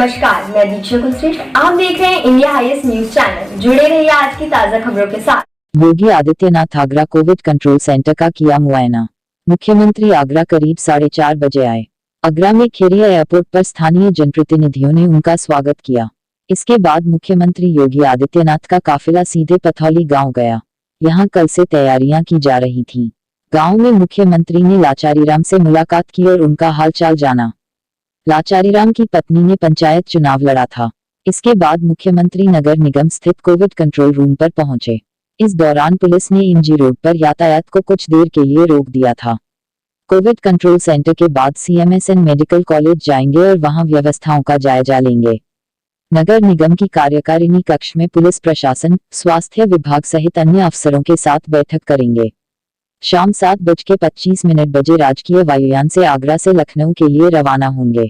नमस्कार, मैं दीक्षा कुलश्रेष्ठ। आप देख रहे हैं इंडिया हाईएस्ट न्यूज चैनल। जुड़े रहिए आज की ताजा खबरों के साथ। Yogi Adityanath Agra Covid control centre का किया मुआयना। मुख्यमंत्री आगरा करीब 4:30 बजे आए। आगरा में खेरिया एयरपोर्ट पर स्थानीय जनप्रतिनिधियों ने उनका स्वागत किया। इसके बाद मुख्यमंत्री योगी आदित्यनाथ का काफिला सीधे पथौली गांव गया। यहां कल से तैयारियां की जा रही थीं। गांव में मुख्यमंत्री ने लाचारीराम से मुलाकात की और उनका हालचाल जाना। लाचारीराम की पत्नी ने पंचायत चुनाव लड़ा था। इसके बाद मुख्यमंत्री नगर निगम स्थित कोविड कंट्रोल रूम पर पहुंचे। इस दौरान पुलिस ने एमजी रोड पर यातायात को कुछ देर के लिए रोक दिया था। कोविड कंट्रोल सेंटर के बाद सीएमएसएन मेडिकल कॉलेज जाएंगे और वहां व्यवस्थाओं का जायजा लेंगे। नगर निगम की कार्यकारिणी कक्ष में पुलिस प्रशासन, स्वास्थ्य विभाग सहित अन्य अफसरों के साथ बैठक करेंगे। शाम 7:25 बजे राजकीय वायुयान से आगरा से लखनऊ के लिए रवाना होंगे।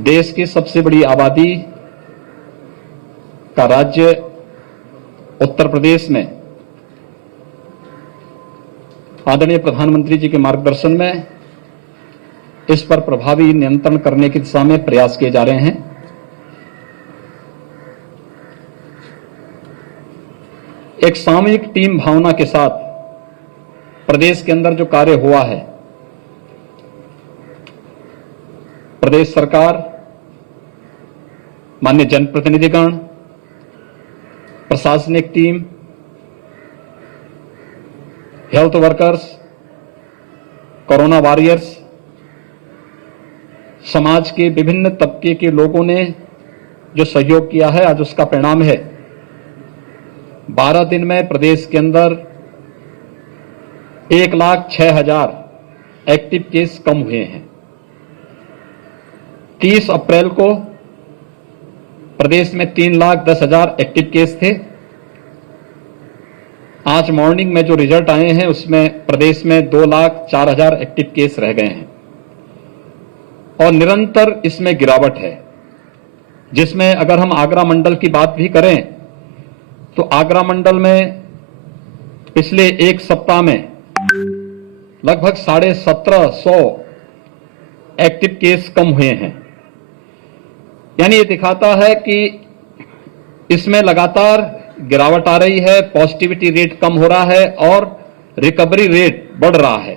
देश की सबसे बड़ी आबादी का राज्य उत्तर प्रदेश में आदरणीय प्रधानमंत्री जी के मार्गदर्शन में इस पर प्रभावी नियंत्रण करने की दिशा में प्रयास किए जा रहे हैं। एक सामूहिक टीम भावना के साथ प्रदेश के अंदर जो कार्य हुआ है, प्रदेश सरकार, माननीय जनप्रतिनिधिगण, प्रशासनिक team, health workers, corona warriors, समाज के विभिन्न तबके के लोगों ने जो सहयोग किया है, आज उसका परिणाम है 12 दिन में प्रदेश के अंदर 1,06,000 एक्टिव केस कम हुए हैं। 30 अप्रैल को प्रदेश में 3,10,000 एक्टिव केस थे। आज मॉर्निंग में जो रिजल्ट आए हैं उसमें प्रदेश में 2,04,000 एक्टिव केस रह गए हैं और निरंतर इसमें गिरावट है, जिसमें अगर हम आगरा मंडल की बात भी करें तो आगरा मंडल में पिछले एक सप्ताह में लगभग 1,750 एक्टिव केस कम हुए हैं। यानी ये दिखाता है कि इसमें लगातार गिरावट आ रही है, पॉजिटिविटी रेट कम हो रहा है और रिकवरी रेट बढ़ रहा है।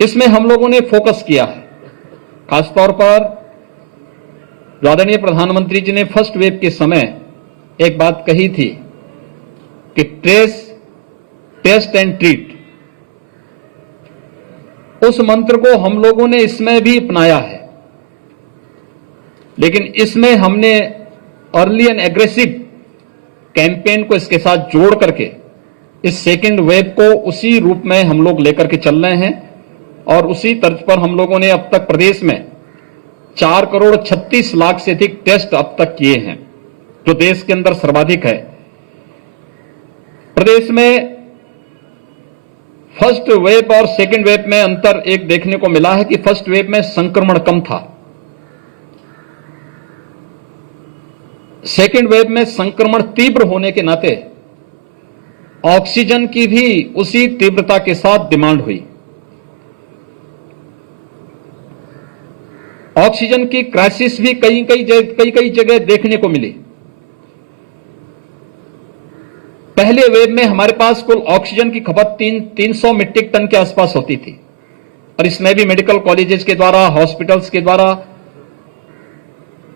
इसमें हम लोगों ने फोकस किया है, खासतौर पर आदरणीय प्रधानमंत्री जी ने फर्स्ट वेव के समय एक बात कही थी कि ट्रेस, टेस्ट एंड ट्रीट। उस मंत्र को हम लोगों ने इसमें भी अपनाया है, लेकिन इसमें हमने अर्ली एंड एग्रेसिव कैंपेन को इसके साथ जोड़ करके इस सेकेंड वेव को उसी रूप में हम लोग लेकर के चल रहे हैं और उसी तर्ज पर हम लोगों ने अब तक प्रदेश में 4,36,00,000 से अधिक टेस्ट अब तक किए हैं, जो देश के अंदर सर्वाधिक है। प्रदेश में फर्स्ट वेव और सेकेंड वेव में अंतर एक देखने को मिला है कि फर्स्ट वेव में संक्रमण कम था, सेकेंड वेव में संक्रमण तीव्र होने के नाते ऑक्सीजन की भी उसी तीव्रता के साथ डिमांड हुई। ऑक्सीजन की क्राइसिस भी कई जगह देखने को मिली। पहले वेव में हमारे पास कुल ऑक्सीजन की खपत 300 मीट्रिक टन के आसपास होती थी और इसमें भी मेडिकल कॉलेजेस के द्वारा, हॉस्पिटल्स के द्वारा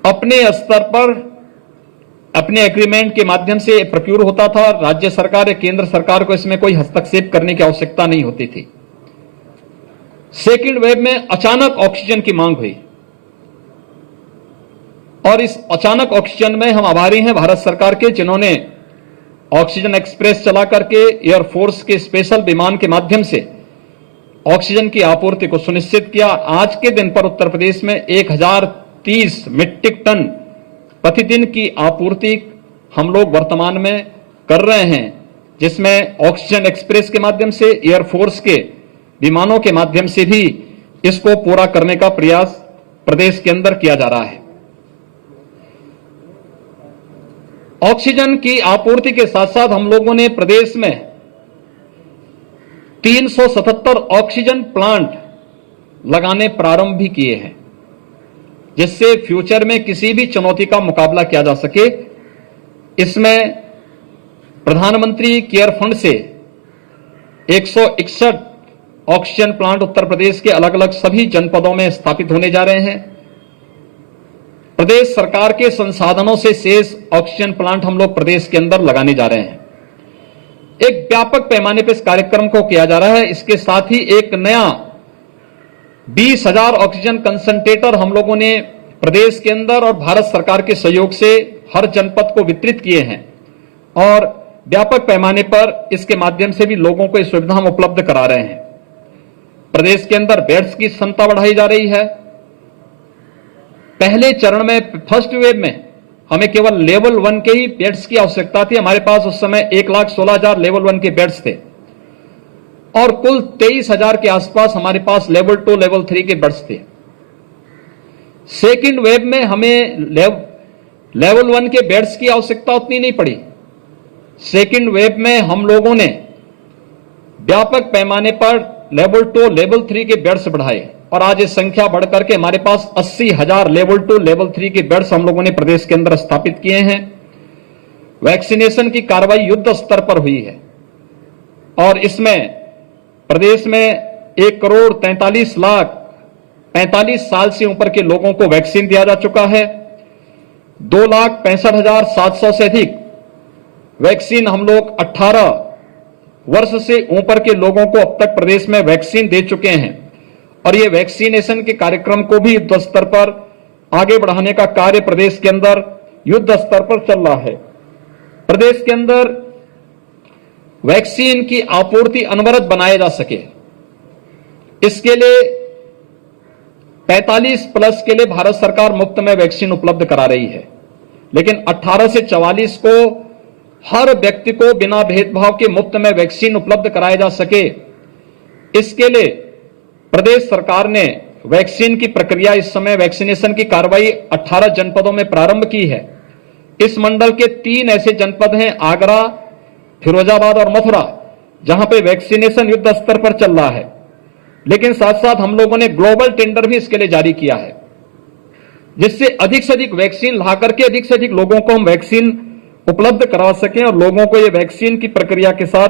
अपने स्तर पर अपने एग्रीमेंट के माध्यम से प्रोक्यूर होता था। राज्य सरकार या केंद्र सरकार को इसमें कोई हस्तक्षेप करने की आवश्यकता नहीं होती थी। सेकेंड वेव में अचानक ऑक्सीजन की मांग हुई और इस अचानक ऑक्सीजन में हम आभारी हैं भारत सरकार के, जिन्होंने ऑक्सीजन एक्सप्रेस चला करके एयरफोर्स के स्पेशल विमान के माध्यम से ऑक्सीजन की आपूर्ति को सुनिश्चित किया। आज के दिन पर उत्तर प्रदेश में 1030 मीट्रिक टन प्रतिदिन की आपूर्ति हम लोग वर्तमान में कर रहे हैं, जिसमें ऑक्सीजन एक्सप्रेस के माध्यम से, एयरफोर्स के विमानों के माध्यम से भी इसको पूरा करने का प्रयास प्रदेश के अंदर किया जा रहा है। ऑक्सीजन की आपूर्ति के साथ साथ हम लोगों ने प्रदेश में 377 ऑक्सीजन प्लांट लगाने प्रारंभ भी किए हैं, जिससे फ्यूचर में किसी भी चुनौती का मुकाबला किया जा सके। इसमें प्रधानमंत्री केयर फंड से 161 ऑक्सीजन प्लांट उत्तर प्रदेश के अलग अलग सभी जनपदों में स्थापित होने जा रहे हैं। प्रदेश सरकार के संसाधनों से शेष ऑक्सीजन प्लांट हम लोग प्रदेश के अंदर लगाने जा रहे हैं। एक व्यापक पैमाने पर इस कार्यक्रम को किया जा रहा है। इसके साथ ही एक नया 20,000 ऑक्सीजन कंसंट्रेटर हम लोगों ने प्रदेश के अंदर और भारत सरकार के सहयोग से हर जनपद को वितरित किए हैं और व्यापक पैमाने पर इसके माध्यम से भी लोगों को इस सुविधा हम उपलब्ध करा रहे हैं। प्रदेश के अंदर बेड्स की क्षमता बढ़ाई जा रही है। पहले चरण में, फर्स्ट वेव में हमें केवल लेवल 1 के ही बेड्स की आवश्यकता थी। हमारे पास उस समय 1,16,000 लेवल 1 के बेड्स थे और कुल 23,000 के आसपास हमारे पास लेवल 2, लेवल 3 के बेड्स थे। सेकेंड वेव में हमें लेवल 1 के बेड्स की आवश्यकता उतनी नहीं पड़ी। सेकेंड वेव में हम लोगों ने व्यापक पैमाने पर लेवल 2, लेवल 3 के बेड्स बढ़ाए और आज ये संख्या बढ़कर के हमारे पास 80,000 लेवल 2, लेवल 3 के बेड्स हम लोगों ने प्रदेश के अंदर स्थापित किए हैं। वैक्सीनेशन की कार्रवाई युद्ध स्तर पर हुई है और इसमें प्रदेश में 1,43,45 साल से ऊपर के लोगों को वैक्सीन दिया जा चुका है। 2,65,700 से अधिक वैक्सीन हम लोग 18 वर्ष से ऊपर के लोगों को अब तक प्रदेश में वैक्सीन दे चुके हैं और ये वैक्सीनेशन के कार्यक्रम को भी युद्ध स्तर पर आगे बढ़ाने का कार्य प्रदेश के अंदर युद्ध स्तर पर चल रहा है। प्रदेश के अंदर वैक्सीन की आपूर्ति अनवरत बनाए जा सके, इसके लिए 45 प्लस के लिए भारत सरकार मुफ्त में वैक्सीन उपलब्ध करा रही है, लेकिन 18 से 44 को हर व्यक्ति को बिना भेदभाव के मुफ्त में वैक्सीन उपलब्ध कराया जा सके, इसके लिए प्रदेश सरकार ने वैक्सीन की प्रक्रिया, इस समय वैक्सीनेशन की कार्रवाई 18 जनपदों में प्रारंभ की है। इस मंडल के 3 ऐसे जनपद हैं, आगरा, फिरोजाबाद और मथुरा, जहां पे वैक्सीनेशन युद्ध स्तर पर चल रहा है। लेकिन साथ साथ हम लोगों ने ग्लोबल टेंडर भी इसके लिए जारी किया है, जिससे अधिक से अधिक वैक्सीन ला करके अधिक से अधिक लोगों को हम वैक्सीन उपलब्ध करा सकें और लोगों को ये वैक्सीन की प्रक्रिया के साथ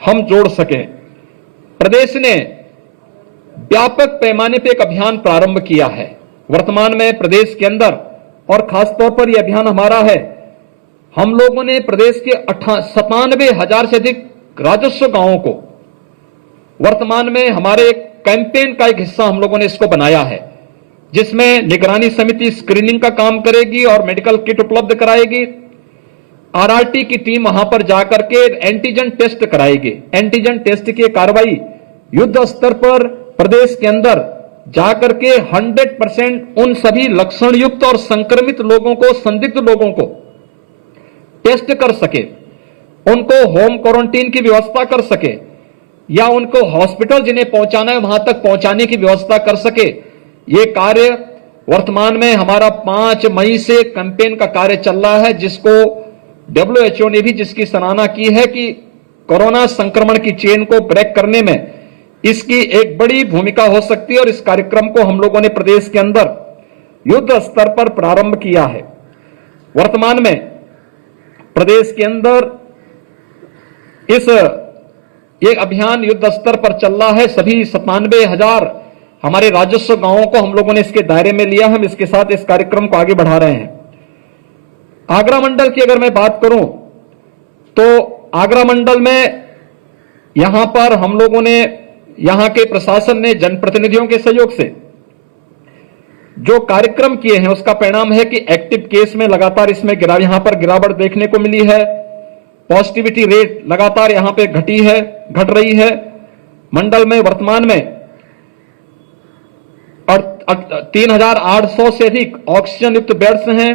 हम जोड़ सकें। प्रदेश ने व्यापक पैमाने पर एक अभियान प्रारंभ किया है। वर्तमान में प्रदेश के अंदर और खासतौर पर यह अभियान हमारा है, हम लोगों ने प्रदेश के 97,000 से अधिक राजस्व गांवों को वर्तमान में हमारे कैंपेन का एक हिस्सा हम लोगों ने इसको बनाया है, जिसमें निगरानी समिति स्क्रीनिंग का काम करेगी और मेडिकल किट उपलब्ध कराएगी। आरआरटी की टीम वहां पर जाकर के एंटीजन टेस्ट कराएगी। एंटीजन टेस्ट की कार्रवाई युद्ध स्तर पर प्रदेश के अंदर जाकर के 100% उन सभी लक्षण युक्त और संक्रमित लोगों को, संदिग्ध लोगों को टेस्ट कर सके, उनको होम क्वारंटीन की व्यवस्था कर सके या उनको हॉस्पिटल जिन्हें पहुंचाना है वहां तक पहुंचाने की व्यवस्था कर सके। ये कार्य वर्तमान में हमारा 5 मई से कैंपेन का कार्य चल रहा है, जिसको WHO ने भी जिसकी सराहना की है कि कोरोना संक्रमण की चेन को ब्रेक करने में इसकी एक बड़ी भूमिका हो सकती है और इस कार्यक्रम को हम लोगों ने प्रदेश के अंदर युद्ध स्तर पर प्रारंभ किया है। वर्तमान में प्रदेश के अंदर इस एक अभियान युद्ध स्तर पर चल रहा है। सभी 97,000 हमारे राजस्व गांवों को हम लोगों ने इसके दायरे में लिया। हम इसके साथ इस कार्यक्रम को आगे बढ़ा रहे हैं। आगरा मंडल की अगर मैं बात करूं तो आगरा मंडल में यहां पर हम लोगों ने, यहां के प्रशासन ने जनप्रतिनिधियों के सहयोग से जो कार्यक्रम किए हैं उसका परिणाम है कि एक्टिव केस में लगातार इसमें यहां पर गिरावट देखने को मिली है। पॉजिटिविटी रेट लगातार यहां पे घट रही है। मंडल में वर्तमान में 3,800 से अधिक ऑक्सीजन युक्त बेड्स हैं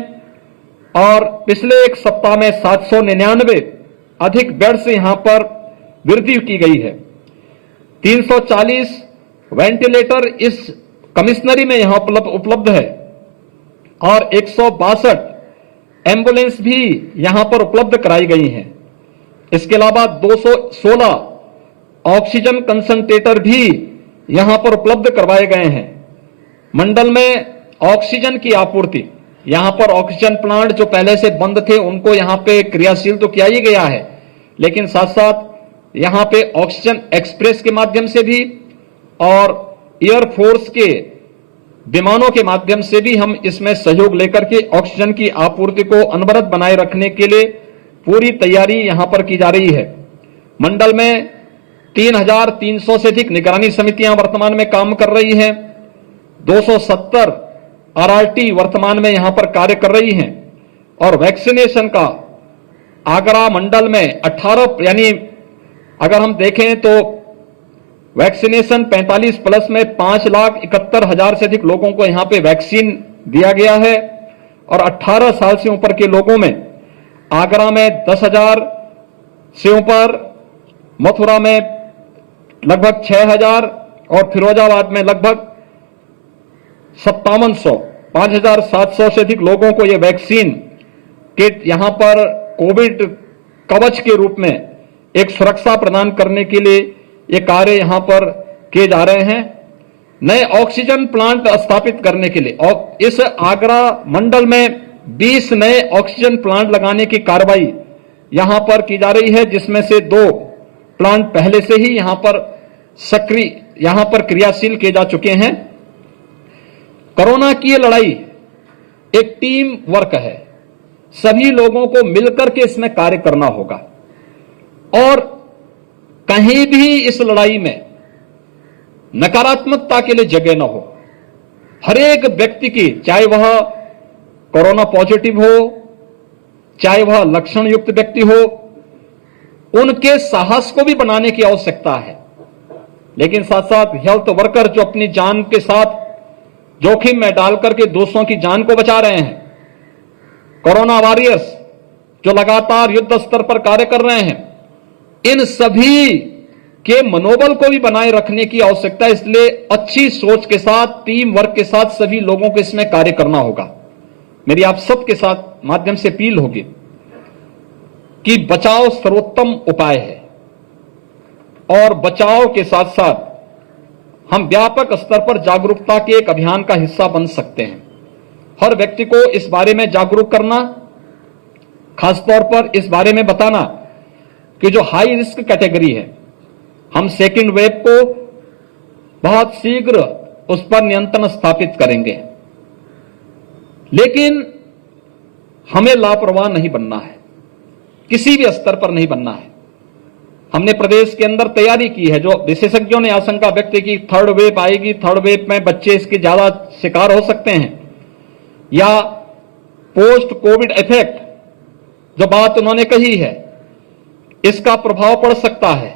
और पिछले एक सप्ताह में 799 अधिक बेड्स यहां पर वृद्धि की गई है। 340 वेंटिलेटर इस कमिश्नरी में यहां उपलब्ध है और 162 एम्बुलेंस भी यहां पर उपलब्ध कराई गई हैं। इसके अलावा 216 ऑक्सीजन कंसंट्रेटर भी यहां पर उपलब्ध करवाए गए हैं। मंडल में ऑक्सीजन की आपूर्ति, यहां पर ऑक्सीजन प्लांट जो पहले से बंद थे उनको यहां पे क्रियाशील तो किया ही गया है, लेकिन साथ साथ यहां पे ऑक्सीजन एक्सप्रेस के माध्यम से भी और एयरफोर्स के विमानों के माध्यम से भी हम इसमें सहयोग लेकर के ऑक्सीजन की आपूर्ति को अनवरत बनाए रखने के लिए पूरी तैयारी यहां पर की जा रही है। मंडल में 3,300 से अधिक निगरानी समितियां वर्तमान में काम कर रही हैं। 270 आरआरटी वर्तमान में यहां पर कार्य कर रही हैं और वैक्सीनेशन का आगरा मंडल में 18, यानी अगर हम देखें तो वैक्सीनेशन 45 प्लस में 5,71,000 से अधिक लोगों को यहां पे वैक्सीन दिया गया है और 18 साल से ऊपर के लोगों में आगरा में 10,000 से ऊपर, मथुरा में लगभग 6,000 और फिरोजाबाद में लगभग 5700, 5,700 से अधिक लोगों को यह वैक्सीन के यहां पर कोविड कवच के रूप में एक सुरक्षा प्रदान करने के लिए ये कार्य यहां पर किए जा रहे हैं। नए ऑक्सीजन प्लांट स्थापित करने के लिए और इस आगरा मंडल में 20 नए ऑक्सीजन प्लांट लगाने की कार्रवाई यहां पर की जा रही है, जिसमें से 2 प्लांट पहले से ही यहां पर क्रियाशील किए जा चुके हैं। कोरोना की ये लड़ाई एक टीम वर्क है, सभी लोगों को मिलकर के इसमें कार्य करना होगा और कहीं भी इस लड़ाई में नकारात्मकता के लिए जगह न हो। हर एक व्यक्ति की, चाहे वह कोरोना पॉजिटिव हो, चाहे वह लक्षण युक्त व्यक्ति हो, उनके साहस को भी बनाने की आवश्यकता है। लेकिन साथ साथ हेल्थ वर्कर जो अपनी जान के साथ जोखिम में डालकर के दूसरों की जान को बचा रहे हैं, कोरोना वॉरियर्स जो लगातार युद्ध स्तर पर कार्य कर रहे हैं, इन सभी के मनोबल को भी बनाए रखने की आवश्यकता है। इसलिए अच्छी सोच के साथ, टीम वर्क के साथ सभी लोगों को इसमें कार्य करना होगा। मेरी आप सबके साथ माध्यम से अपील होगी कि बचाव सर्वोत्तम उपाय है और बचाव के साथ साथ हम व्यापक स्तर पर जागरूकता के एक अभियान का हिस्सा बन सकते हैं। हर व्यक्ति को इस बारे में जागरूक करना, खासतौर पर इस बारे में बताना कि जो हाई रिस्क कैटेगरी है, हम सेकेंड वेव को बहुत शीघ्र उस पर नियंत्रण स्थापित करेंगे, लेकिन हमें लापरवाह नहीं बनना है, किसी भी स्तर पर नहीं बनना है। हमने प्रदेश के अंदर तैयारी की है। जो विशेषज्ञों ने आशंका व्यक्त की थर्ड वेव आएगी, थर्ड वेव में बच्चे इसके ज्यादा शिकार हो सकते हैं या पोस्ट कोविड इफेक्ट, जो बात उन्होंने कही है, इसका प्रभाव पड़ सकता है।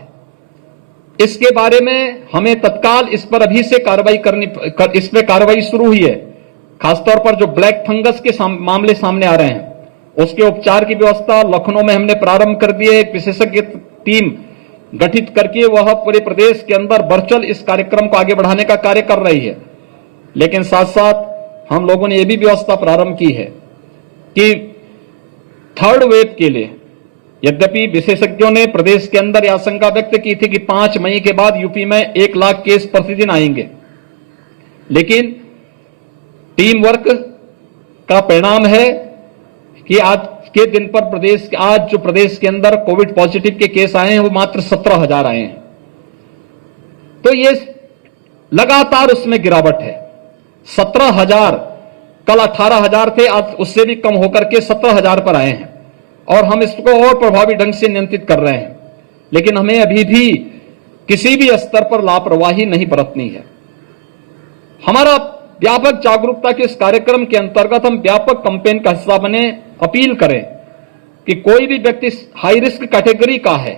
इसके बारे में हमें तत्काल इस पर अभी से इस पर कार्रवाई शुरू हुई है। खासतौर पर जो ब्लैक फंगस के मामले सामने आ रहे हैं, उसके उपचार की व्यवस्था लखनऊ में हमने प्रारंभ कर दी है। एक विशेषज्ञ टीम गठित करके वह पूरे प्रदेश के अंदर वर्चुअल इस कार्यक्रम को आगे बढ़ाने का कार्य कर रही है। लेकिन साथ साथ हम लोगों ने यह भी व्यवस्था प्रारंभ की है कि थर्ड वेव के लिए, यद्यपि विशेषज्ञों ने प्रदेश के अंदर यह आशंका व्यक्त की थी कि 5 मई के बाद यूपी में 1 लाख केस प्रतिदिन आएंगे, लेकिन टीम वर्क का परिणाम है कि आज के दिन पर आज जो प्रदेश के अंदर कोविड पॉजिटिव के केस आए हैं वो मात्र 17,000 आए हैं। तो ये लगातार उसमें गिरावट है। 17,000 कल 18,000 थे, आज उससे भी कम होकर के 17,000 पर आए हैं और हम इसको और प्रभावी ढंग से नियंत्रित कर रहे हैं। लेकिन हमें अभी भी किसी भी स्तर पर लापरवाही नहीं बरतनी है। हमारा व्यापक जागरूकता के इस कार्यक्रम के अंतर्गत हम व्यापक कैंपेन का हिस्सा बने, अपील करें कि कोई भी व्यक्ति हाई रिस्क कैटेगरी का है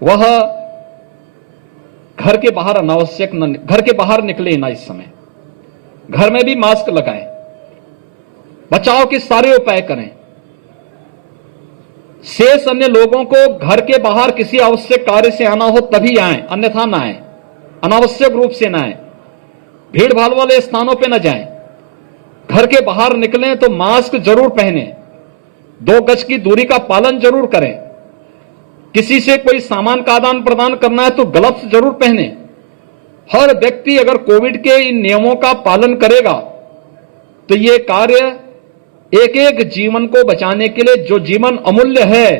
वह घर के बाहर अनावश्यक घर के बाहर निकले ना। इस समय घर में भी मास्क लगाएं, बचाव के सारे उपाय करें। शेष अन्य लोगों को घर के बाहर किसी आवश्यक कार्य से आना हो तभी आए, अन्यथा ना आए, अनावश्यक रूप से ना आए, भीड़ भाड़ वाले स्थानों पे न जाएं। घर के बाहर निकलें तो मास्क जरूर पहने, 2 गज की दूरी का पालन जरूर करें। किसी से कोई सामान का आदान प्रदान करना है तो ग्लव्स जरूर पहने। हर व्यक्ति अगर कोविड के इन नियमों का पालन करेगा तो ये कार्य एक एक जीवन को बचाने के लिए, जो जीवन अमूल्य है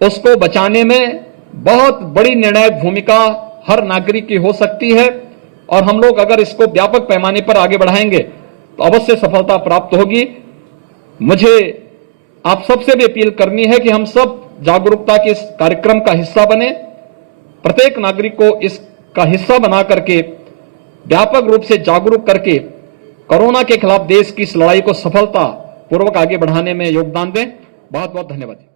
उसको बचाने में बहुत बड़ी निर्णायक भूमिका हर नागरिक की हो सकती है। और हम लोग अगर इसको व्यापक पैमाने पर आगे बढ़ाएंगे तो अवश्य सफलता प्राप्त होगी। मुझे आप सबसे भी अपील करनी है कि हम सब जागरूकता के इस कार्यक्रम का हिस्सा बने, प्रत्येक नागरिक को इसका हिस्सा बना करके व्यापक रूप से जागरूक करके कोरोना के खिलाफ देश की इस लड़ाई को सफलता पूर्वक आगे बढ़ाने में योगदान दें। बहुत बहुत धन्यवाद।